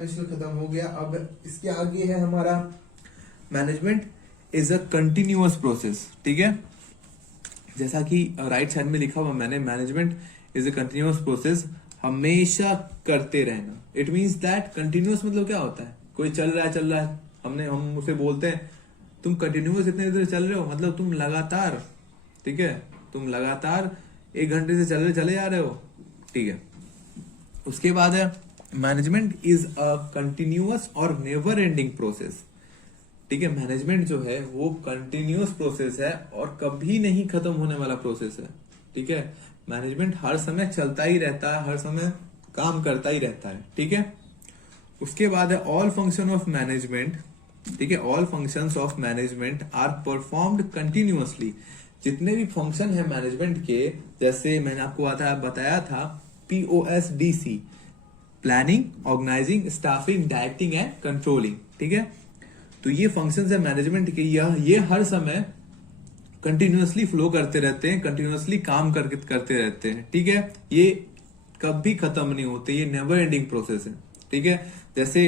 खत्म हो गया। अब इसके आगे है हमारा management is a continuous process. ठीक है, जैसा कि राइट साइड में लिखा हुआ मैंने, management is a continuous process, हमेशा करते रहना। इट मीन्स दैट कंटिन्यूअस मतलब क्या होता है, कोई चल रहा है, हम उसे बोलते हैं तुम कंटिन्यूअस इतने देर चल रहे हो, मतलब तुम लगातार, ठीक है, तुम लगातार 1 घंटे से चले जा रहे हो। ठीक है, उसके बाद है मैनेजमेंट इज अ कंटिन्यूअस और नेवर एंडिंग प्रोसेस। ठीक है, मैनेजमेंट जो है वो कंटिन्यूअस प्रोसेस है और कभी नहीं खत्म होने वाला प्रोसेस है। ठीक है, मैनेजमेंट हर समय चलता ही रहता है, हर समय काम करता ही रहता है। ठीक है, उसके बाद है ऑल फंक्शन ऑफ मैनेजमेंट। ठीक है, all functions of management are performed continuously. जितने भी फंक्शन है मैनेजमेंट के, जैसे मैंने आपको बताया था POSDC, planning, organising, staffing, directing and controlling. ठीक है, तो ये फंक्शंस है मैनेजमेंट के, ये हर समय कंटिन्यूअसली फ्लो करते रहते हैं, कंटिन्यूअसली काम करते रहते हैं। ठीक है, ये कभी खत्म नहीं होते, ये नेवर एंडिंग प्रोसेस है। ठीक है, जैसे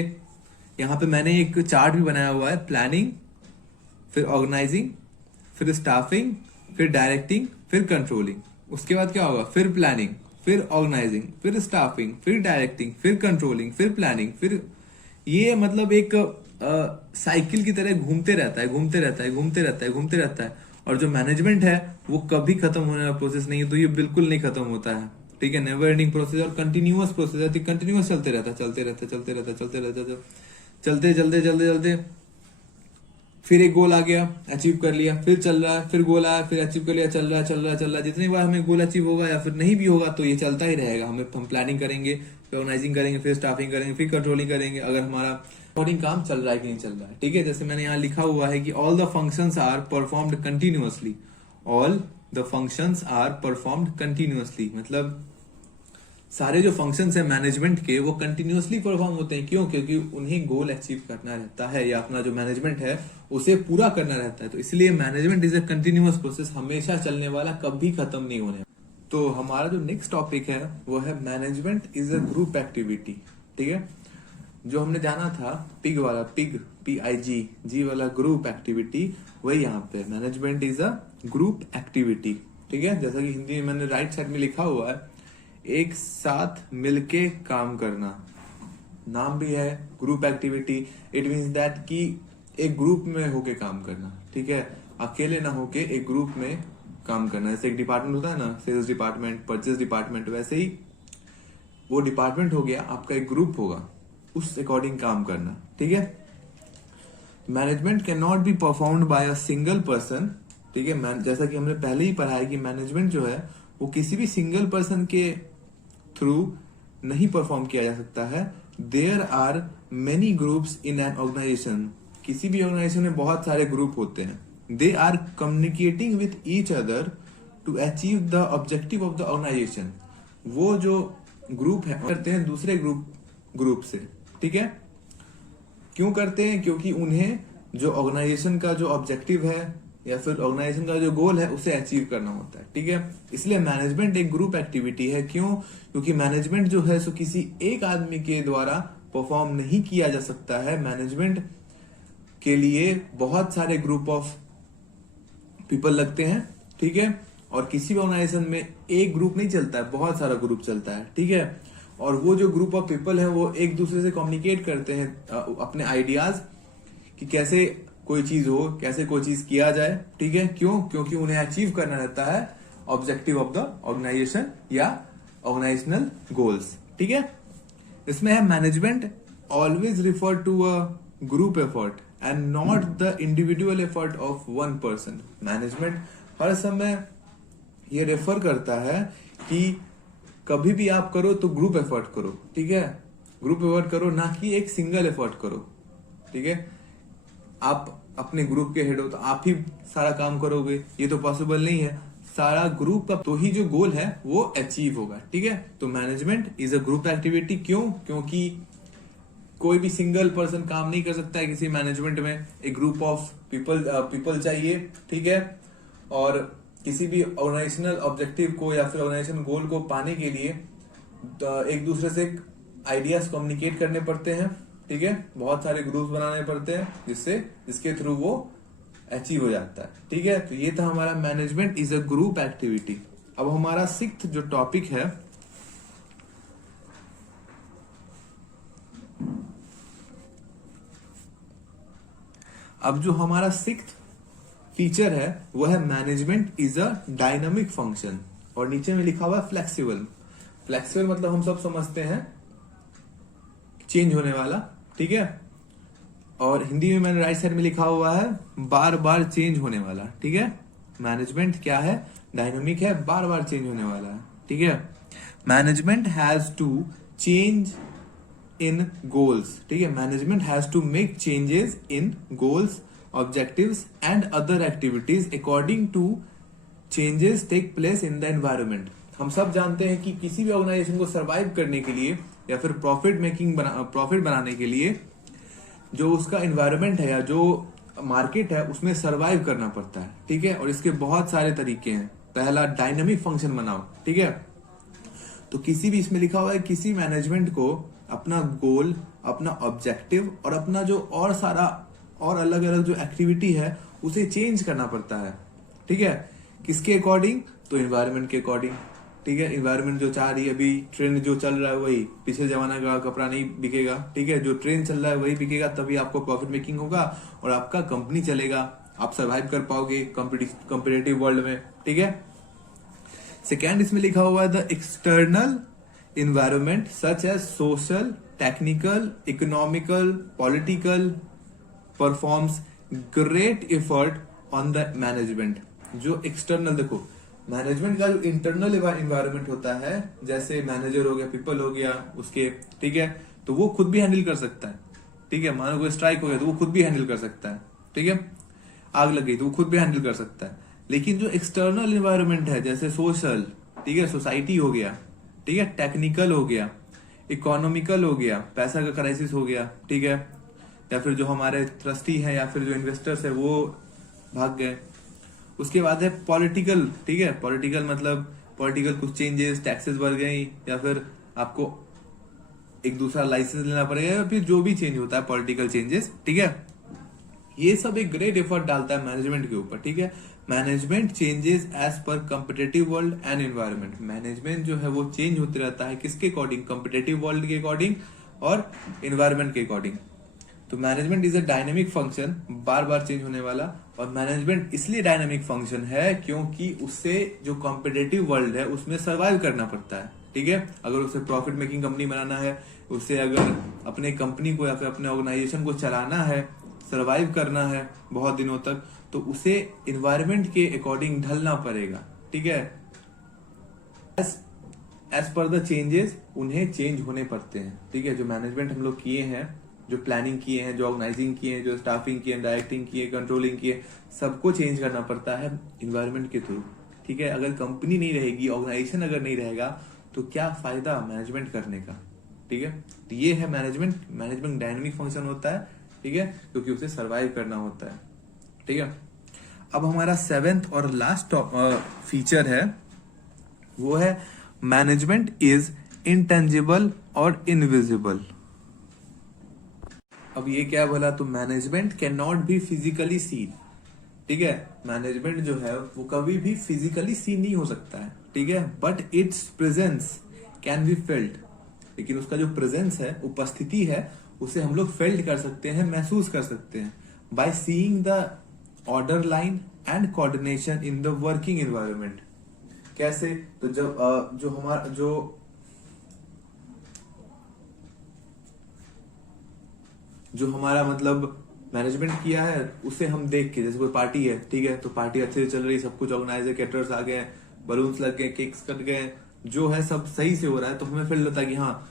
यहां पे मैंने एक चार्ट भी बनाया हुआ है, प्लानिंग, फिर ऑर्गेनाइजिंग, फिर स्टाफिंग, फिर डायरेक्टिंग, फिर कंट्रोलिंग। उसके बाद क्या होगा, फिर प्लानिंग, फिर ऑर्गेनाइजिंग, फिर स्टाफिंग, फिर डायरेक्टिंग, फिर कंट्रोलिंग, फिर प्लानिंग, फिर ये मतलब एक साइकिल की तरह घूमते रहता है, घूमते रहता है, घूमते रहता है, घूमते रहता है। और जो मैनेजमेंट है वो कभी खत्म होने वाला प्रोसेस नहीं है, तो ये बिल्कुल नहीं खत्म होता है। ठीक है, नेवर एंडिंग प्रोसेस और कंटिन्यूअस प्रोसेस है, कंटिन्यूअस चलते रहता है, चलते रहता है, चलते रहता है, चलते रहता है, चलते चलते चलते चलते फिर एक गोल आ गया, अचीव कर लिया, फिर चल रहा है, फिर गोल आया, फिर अचीव कर लिया, चल रहा है, चल रहा है, चल रहा है। जितनी बार हमें गोल अचीव होगा या फिर नहीं भी होगा तो ये चलता ही रहेगा। हम प्लानिंग करेंगे, फिर ऑर्गेनाइजिंग करेंगे, फिर स्टाफिंग करेंगे, फिर कंट्रोलिंग करेंगे, अगर हमारा अकॉर्डिंग काम चल रहा है कि नहीं चल रहा है। ठीक है, जैसे मैंने यहाँ लिखा हुआ है कि all the functions are performed continuously, all the functions are performed continuously, मतलब सारे जो फंक्शंस है मैनेजमेंट के वो कंटिन्यूअसली परफॉर्म होते हैं। क्यों? क्योंकि उन्हें गोल अचीव करना रहता है या अपना जो मैनेजमेंट है उसे पूरा करना रहता है। तो इसलिए management is a continuous process, हमेशा चलने वाला, कभी खत्म नहीं होने। तो हमारा जो नेक्स्ट टॉपिक है वो है management is a group activity. ठीक है, जो हमने जाना था पिग वाला, पिग PIG जी वाला ग्रुप एक्टिविटी, वही यहाँ पे management is a group activity. ठीक है, जैसा कि हिंदी में मैंने राइट साइड में लिखा हुआ है, एक साथ मिलके काम करना। नाम भी है group activity, it means that कि एक ग्रुप में होके काम करना। ठीक है, अकेले ना होके एक ग्रुप में काम करना। जैसे एक डिपार्टमेंट होता है ना, सेल्स डिपार्टमेंट, परचेज डिपार्टमेंट, वैसे ही वो डिपार्टमेंट हो गया, आपका एक ग्रुप होगा, उस अकॉर्डिंग काम करना। ठीक है, management can not be performed by a single person. ठीक है, जैसा कि हमने पहले ही पढ़ा है कि मैनेजमेंट जो है वो किसी भी सिंगल पर्सन के थ्रू नहीं परफॉर्म किया जा सकता है। There are many groups in an organisation, किसी भी ऑर्गेनाइजेशन में बहुत सारे ग्रुप होते हैं। They are communicating with each other to achieve the objective of the organisation. वो जो ग्रुप है करते हैं दूसरे ग्रुप से। ठीक है, क्यों करते हैं? क्योंकि उन्हें जो ऑर्गेनाइजेशन का जो ऑब्जेक्टिव है या फिर ऑर्गेनाइजेशन का जो गोल है उसे अचीव करना होता है। ठीक है, इसलिए मैनेजमेंट एक ग्रुप एक्टिविटी है। क्यों? क्योंकि मैनेजमेंट जो है सो किसी एक आदमी के द्वारा परफॉर्म नहीं किया जा सकता है। मैनेजमेंट के लिए बहुत सारे ग्रुप ऑफ पीपल लगते हैं। ठीक है, और किसी भी ऑर्गेनाइजेशन में एक ग्रुप नहीं चलता है, बहुत सारा ग्रुप चलता है। ठीक है, और वो जो ग्रुप ऑफ पीपल है वो एक दूसरे से कम्युनिकेट करते हैं अपने आइडियाज कि कैसे कोई चीज हो, कैसे कोई चीज किया जाए। ठीक है, क्यों? क्योंकि उन्हें अचीव करना रहता है ऑब्जेक्टिव ऑफ द ऑर्गेनाइजेशन या ऑर्गेनाइजेशनल गोल्स। ठीक है, इसमें है management always refer to a group effort and not the individual effort of one person. Management हर समय ये रेफर करता है कि कभी भी आप करो तो ग्रुप एफर्ट करो। ठीक है, ग्रुप एफर्ट करो, ना कि एक सिंगल एफर्ट करो। ठीक है, आप अपने ग्रुप के हेड हो तो आप ही सारा काम करोगे, ये तो पॉसिबल नहीं है। सारा ग्रुप का तो ही जो गोल है वो अचीव होगा। ठीक है, तो management is a group activity. क्यों? क्योंकि कोई भी सिंगल पर्सन काम नहीं कर सकता है किसी मैनेजमेंट में, एक ग्रुप ऑफ पीपल चाहिए। ठीक है, और किसी भी ऑर्गेनाइजेशनल ऑब्जेक्टिव को या फिर ऑर्गेनाइजेशन गोल को पाने के लिए एक दूसरे से आइडियाज कम्युनिकेट करने पड़ते हैं, ठीक है, बहुत सारे ग्रुप्स बनाने पड़ते हैं जिसके थ्रू वो अचीव हो जाता है, ठीक है। तो ये था हमारा management is a group activity. अब हमारा सिक्स्थ जो टॉपिक है, अब जो हमारा सिक्स्थ फीचर है वो है management is a dynamic function, और नीचे में लिखा हुआ है फ्लेक्सिबल। फ्लेक्सिबल मतलब हम सब समझते हैं चेंज होने वाला, ठीक है, और हिंदी में मैंने राइट साइड में लिखा हुआ है बार बार चेंज होने वाला, ठीक है। मैनेजमेंट क्या है, डायनामिक है, बार बार चेंज होने वाला है, ठीक है। Management has to change in goals, ठीक है, management has to make changes in goals, objectives and other activities according to changes take place in the environment. हम सब जानते हैं कि किसी भी ऑर्गेनाइजेशन को सरवाइव करने के लिए या फिर प्रॉफिट बनाने के लिए जो उसका एनवायरमेंट है या जो मार्केट है उसमें सरवाइव करना पड़ता है, ठीक है। और इसके बहुत सारे तरीके हैं। पहला, डायनामिक फंक्शन बनाओ, ठीक है। तो किसी भी, इसमें लिखा हुआ है किसी मैनेजमेंट को अपना गोल, अपना ऑब्जेक्टिव और अपना जो और सारा और अलग अलग जो एक्टिविटी है उसे चेंज करना पड़ता है, ठीक है। किसके अकॉर्डिंग, तो एनवायरमेंट के अकॉर्डिंग, ठीक है। एनवायरमेंट जो चाह रही है, अभी ट्रेंड जो चल रहा है वही, पिछले जमाने का कपड़ा नहीं बिकेगा, ठीक है, जो ट्रेंड चल रहा है वही बिकेगा, तभी आपको प्रॉफिट मेकिंग होगा और आपका कंपनी चलेगा, आप सर्वाइव कर पाओगे कॉम्पिटिटिव वर्ल्ड में, ठीक है। सेकेंड, इसमें लिखा हुआ है the external environment such as social, technical, economical, political performs great effort on the management. जो एक्सटर्नल, देखो मैनेजमेंट का जो इंटरनल इन्वायरमेंट होता है, जैसे मैनेजर हो गया, पीपल हो गया उसके, ठीक है, तो वो खुद भी हैंडल कर सकता है, ठीक है। मानो कोई स्ट्राइक हो गया तो वो खुद भी हैंडल कर सकता है, ठीक है। आग लग गई तो वो खुद भी हैंडल कर सकता है। लेकिन जो एक्सटर्नल इन्वायरमेंट है, जैसे सोशल, ठीक है, सोसाइटी हो गया, ठीक है, टेक्निकल हो गया, इकोनॉमिकल हो गया, पैसा का क्राइसिस हो गया, ठीक है, या फिर जो हमारे ट्रस्टी हैं या फिर जो इन्वेस्टर्स है वो भाग गए। उसके बाद है पॉलिटिकल, ठीक है, पॉलिटिकल मतलब पॉलिटिकल कुछ चेंजेस, टैक्सेस बढ़ गई या फिर आपको एक दूसरा लाइसेंस लेना पड़ेगा या फिर जो भी चेंज होता है पॉलिटिकल चेंजेस, ठीक है। ये सब एक ग्रेट एफर्ट डालता है मैनेजमेंट के ऊपर, ठीक है। Management changes as per competitive world and environment. Management जो है वो चेंज होते रहता है, किसके अकॉर्डिंग, कॉम्पिटेटिव वर्ल्ड के अकॉर्डिंग और एनवायरमेंट के अकॉर्डिंग। तो management is a dynamic function, बार बार चेंज होने वाला। और मैनेजमेंट इसलिए डायनेमिक फंक्शन है क्योंकि उससे जो कॉम्पिटेटिव वर्ल्ड है उसमें सर्वाइव करना पड़ता है, ठीक है। अगर उसे प्रॉफिट मेकिंग कंपनी बनाना है, उसे अगर अपने कंपनी को या फिर अपने ऑर्गेनाइजेशन को चलाना है, सर्वाइव करना है बहुत दिनों तक, तो उसे एनवायरमेंट के अकॉर्डिंग ढलना पड़ेगा, ठीक है। एज पर द चेंजेस उन्हें चेंज होने पड़ते हैं, ठीक है। जो मैनेजमेंट हम लोग किए हैं, जो प्लानिंग किए हैं, जो ऑर्गेनाइजिंग किए हैं, जो स्टाफिंग किए, डायरेक्टिंग किए, कंट्रोलिंग किए, सबको चेंज करना पड़ता है इन्वायरमेंट के थ्रू, ठीक है। अगर कंपनी नहीं रहेगी, ऑर्गेनाइजेशन अगर नहीं रहेगा तो क्या फायदा मैनेजमेंट करने का, ठीक है। तो ये है मैनेजमेंट। मैनेजमेंट डायनेमिक फंक्शन होता है, ठीक है, क्योंकि उसे सर्वाइव करना होता है, ठीक है। अब हमारा सेवेंथ और लास्ट फीचर है वो है मैनेजमेंट इज इंटेंजिबल और इनविजिबल। अब ये क्या बोला, तो management can not be physically seen, ठीक है। मैनेजमेंट जो है वो कभी भी फिजिकली सीन नहीं हो सकता है, ठीक है, but its presence can be felt. लेकिन उसका जो प्रेजेंस है, उपस्थिति है, उसे हम लोग फेल्ट कर सकते हैं, महसूस कर सकते हैं, by seeing the order line and coordination in the working environment. कैसे, तो जब जो हमारा मतलब मैनेजमेंट किया है उसे हम देख के, जैसे कोई पार्टी है, ठीक है, तो पार्टी अच्छे से चल रही, सब कुछ ऑर्गेनाइज है, कैटरर्स आ गए, बलून्स लग गए, केक्स कट गए, जो है सब सही से हो रहा है, तो हमें फील होता है कि हाँ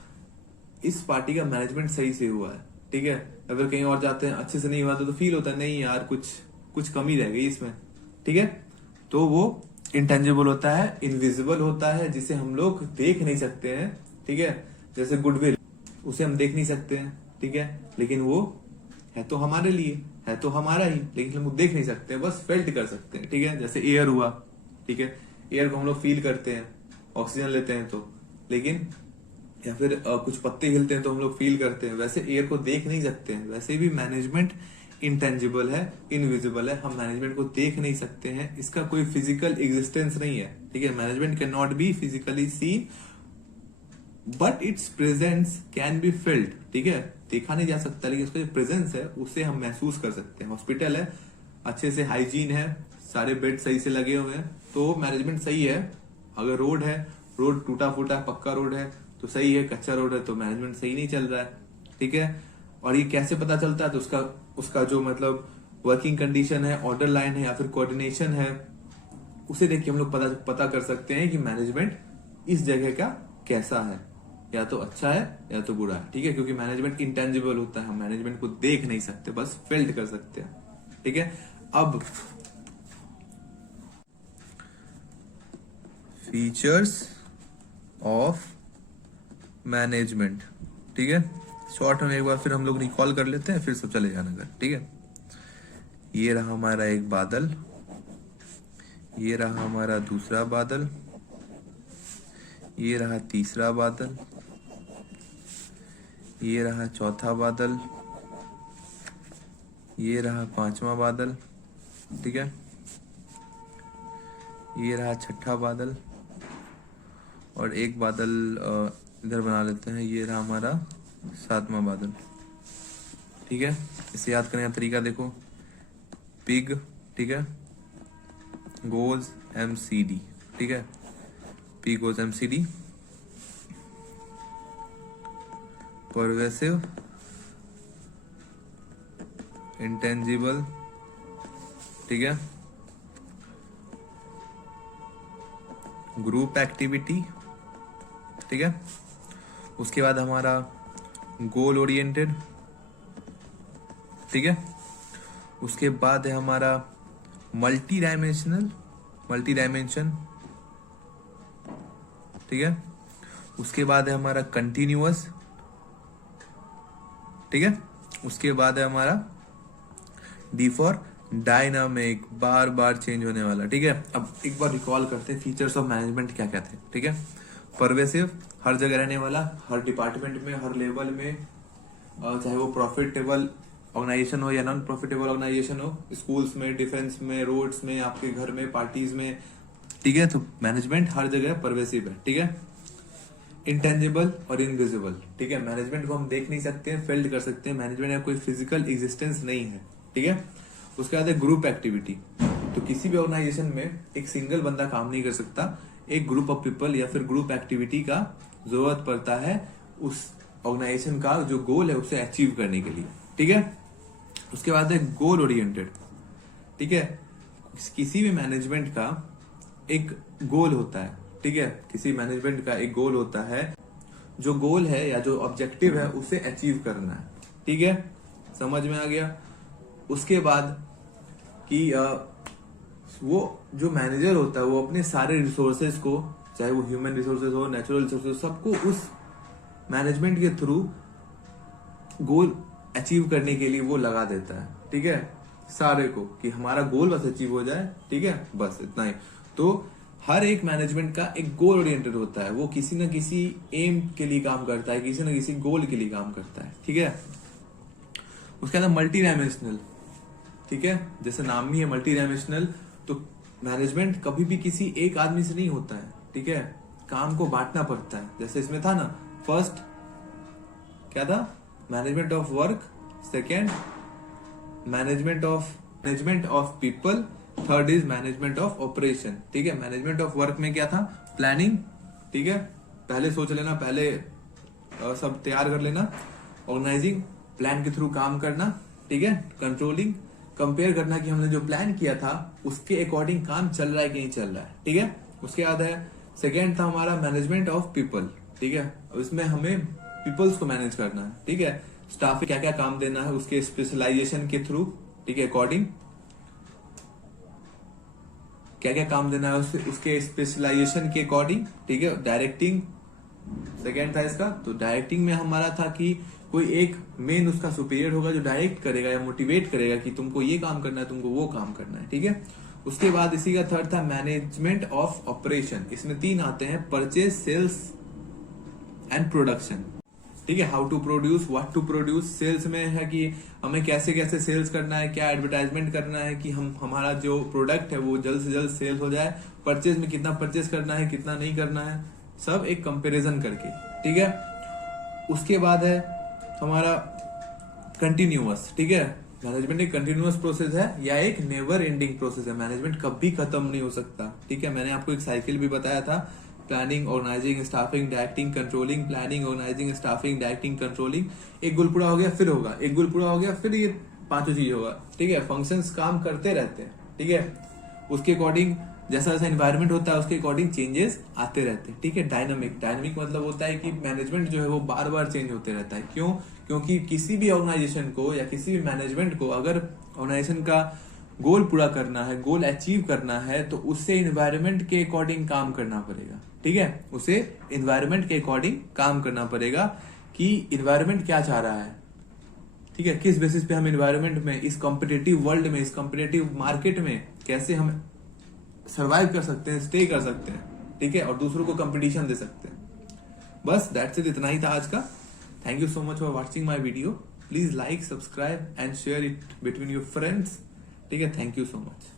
इस पार्टी का मैनेजमेंट सही से हुआ है, ठीक है। अगर कहीं और जाते हैं अच्छे से नहीं हुआ तो फील होता है नहीं यार कुछ कमी रह गई इसमें, ठीक है। तो वो इंटेंजिबल होता है, इनविजिबल होता है, जिसे हम लोग देख नहीं सकते हैं, ठीक है। जैसे गुडविल, उसे हम देख नहीं सकते हैं, ठीक है, लेकिन वो है तो हमारे लिए, है तो हमारा ही, लेकिन हम देख नहीं सकते, बस फेल्ट कर सकते हैं, ठीक है। जैसे एयर हुआ, ठीक है, एयर को हम लोग फील करते हैं, ऑक्सीजन लेते हैं तो, लेकिन या फिर कुछ पत्ते हिलते हैं तो हम लोग फील करते हैं, वैसे एयर को देख नहीं सकते हैं, वैसे भी मैनेजमेंट इंटेंजिबल है, इनविजिबल है, हम मैनेजमेंट को देख नहीं सकते हैं, इसका कोई फिजिकल एग्जिस्टेंस नहीं है, ठीक है। Management can not be physically seen but its presence can be felt, ठीक है। देखा नहीं जा सकता लेकिन उसका जो प्रेजेंस है उसे हम महसूस कर सकते हैं। हॉस्पिटल है, अच्छे से हाइजीन है, सारे बेड सही से लगे हुए हैं तो मैनेजमेंट सही है। अगर रोड है, रोड टूटा फूटा पक्का रोड है तो सही है, कच्चा रोड है तो मैनेजमेंट सही नहीं चल रहा है, ठीक है। और ये कैसे पता चलता है, तो उसका जो मतलब वर्किंग कंडीशन है, ऑर्डर लाइन है या फिर कोऑर्डिनेशन है, उसे देख के हम लोग पता कर सकते हैं कि मैनेजमेंट इस जगह का कैसा है, या तो अच्छा है या तो बुरा है, ठीक है। क्योंकि मैनेजमेंट इंटेंजिबल होता है, हम मैनेजमेंट को देख नहीं सकते, बस फील्ड कर सकते हैं, ठीक है। अब फीचर्स ऑफ मैनेजमेंट, ठीक है। शॉर्ट में एक बार फिर हम लोग रिकॉल कर लेते हैं, फिर सब चले जाना घर, ठीक है। ये रहा हमारा एक बादल, ये रहा हमारा दूसरा बादल, ये रहा तीसरा बादल, ये रहा चौथा बादल, ये रहा पांचवा बादल, ठीक है। ये रहा छठा बादल, और एक बादल इधर बना लेते हैं, ये रहा हमारा सातवां बादल, ठीक है। इसे याद करने का तरीका देखो, पिग, ठीक है, गोज MCD, ठीक है, P goes MCD, pervasive, intangible, ठीक है, ग्रुप एक्टिविटी, ठीक है। उसके बाद हमारा गोल ओरिएंटेड, ठीक है। उसके बाद है हमारा मल्टी डायमेंशन, ठीक है। उसके बाद है हमारा कंटिन्यूअस, ठीक है। उसके बाद है हमारा D फॉर डायनामिक, बार बार चेंज होने वाला, ठीक है। अब एक बार रिकॉल करते हैं फीचर्स ऑफ मैनेजमेंट क्या क्या थे, ठीक है। परवेसिव, हर जगह रहने वाला, हर डिपार्टमेंट में, हर लेवल में, चाहे वो प्रॉफिटेबल ऑर्गेनाइजेशन हो या नॉन प्रॉफिटेबल ऑर्गेनाइजेशन हो, स्कूल्स में, डिफेंस में, रोड्स में, आपके घर में, पार्टीज में, ठीक है। तो मैनेजमेंट हर जगह परवेसिव है, ठीक है। इंटेंजिबल और इनविजिबल, ठीक है। मैनेजमेंट को हम देख नहीं सकते हैं, फील्ड कर सकते हैं, मैनेजमेंट का कोई फिजिकल एग्जिस्टेंस नहीं है, ठीक है। उसके बाद है ग्रुप एक्टिविटी, तो किसी भी ऑर्गेनाइजेशन में एक सिंगल बंदा काम नहीं कर सकता, एक ग्रुप ऑफ पीपल या फिर ग्रुप एक्टिविटी का जरूरत पड़ता है उस ऑर्गेनाइजेशन का जो गोल है उसे अचीव करने के लिए, ठीक है। उसके बाद है गोल ओरिएंटेड, ठीक है। किसी भी मैनेजमेंट का एक गोल होता है, ठीक है। किसी मैनेजमेंट का एक गोल होता है, जो गोल है या जो ऑब्जेक्टिव है उसे अचीव करना है, ठीक है। समझ में आ गया। उसके बाद कि वो जो मैनेजर होता है वो अपने सारे रिसोर्सेज को, चाहे वो ह्यूमन रिसोर्सेज हो, नेचुरल रिसोर्सेज, सबको उस मैनेजमेंट के थ्रू गोल अचीव करने के लिए वो लगा देता है, ठीक है। सारे को कि हमारा गोल बस अचीव हो जाए, ठीक है, बस इतना ही। तो हर एक मैनेजमेंट का एक गोल ओरिएंटेड होता है, वो किसी न किसी एम के लिए काम करता है, किसी न किसी गोल के लिए काम करता है, ठीक है। उसके बाद मल्टी डायमेंशनल, ठीक है, जैसे नाम भी है मल्टी डायमेंशनल, तो मैनेजमेंट कभी भी किसी एक आदमी से नहीं होता है, ठीक है। काम को बांटना पड़ता है, जैसे इसमें था ना, फर्स्ट क्या था, management of work, second management of people, third is management of operation, ठीक है। मैनेजमेंट ऑफ वर्क में क्या था, प्लानिंग, ठीक है, पहले सोच लेना, पहले सब तैयार कर लेना, ऑर्गेनाइजिंग, प्लान के थ्रू काम करना, ठीक है, कंट्रोलिंग, कंपेयर करना कि हमने जो प्लान किया था उसके अकॉर्डिंग काम चल रहा है कि नहीं चल रहा है, ठीक है। उसके बाद है सेकेंड था हमारा मैनेजमेंट ऑफ पीपल, ठीक है, इसमें हमें पीपल्स को मैनेज करना है, ठीक है। स्टाफ को क्या क्या काम देना है उसके स्पेशलाइजेशन के थ्रू, ठीक है, अकॉर्डिंग क्या क्या काम देना है उसके स्पेशलाइजेशन के अकॉर्डिंग, ठीक है। डायरेक्टिंग सेकेंड था इसका, तो डायरेक्टिंग में हमारा था कि कोई एक मेन उसका सुपीरियर होगा जो डायरेक्ट करेगा या मोटिवेट करेगा कि तुमको ये काम करना है, तुमको वो काम करना है, ठीक है। उसके बाद इसी का थर्ड था मैनेजमेंट ऑफ ऑपरेशन, इसमें तीन आते हैं, परचेज, सेल्स एंड प्रोडक्शन। ठीक है, how to produce, what to produce. Sales में है कि हमें कैसे कैसे सेल्स करना है, क्या एडवर्टाइजमेंट करना है कि हमारा जो प्रोडक्ट है वो जल्द से जल्द सेल हो जाए। परचेज में कितना परचेज करना है, कितना नहीं करना है, सब एक कंपैरिजन करके। ठीक है, उसके बाद है हमारा कंटिन्यूअस। ठीक है, मैनेजमेंट एक कंटिन्यूअस प्रोसेस है या एक नेवर एंडिंग प्रोसेस है। मैनेजमेंट कभी खत्म नहीं हो सकता। ठीक है, मैंने आपको एक साइकिल भी बताया था, planning, organising, staffing, directing, controlling. Planning, organising, staffing, directing, controlling. एक गोल पूरा हो गया फिर होगा, एक गोल पूरा हो गया फिर ये पांचों चीज होगा। ठीक है, फंक्शंस काम करते रहते हैं। ठीक है, उसके अकॉर्डिंग जैसा जैसा एनवायरमेंट होता है उसके अकॉर्डिंग चेंजेस आते रहते हैं। ठीक है, डायनामिक, डायनामिक मतलब होता है कि मैनेजमेंट जो है वो बार बार चेंज होते रहता है। क्यों? क्योंकि किसी भी ऑर्गेनाइजेशन को या किसी भी मैनेजमेंट को अगर ऑर्गेनाइजेशन का गोल पूरा करना है, गोल अचीव करना है, तो उससे इन्वायरमेंट के अकॉर्डिंग काम करना पड़ेगा। ठीक है, उसे इन्वायरमेंट के अकॉर्डिंग काम करना पड़ेगा कि इन्वायरमेंट क्या चाह रहा है। ठीक है, किस बेसिस पे हम इन्वायरमेंट में, इस कॉम्पिटेटिव वर्ल्ड में, इस कॉम्पिटेटिव मार्केट में कैसे हम सर्वाइव कर सकते हैं, स्टे कर सकते हैं। ठीक है, और दूसरों को कंपटीशन दे सकते हैं। बस दैट्स इट, इतना ही था आज का। Thank you so much for watching my video. Please like, subscribe and share it between your friends. ठीक है, थैंक यू सो मच।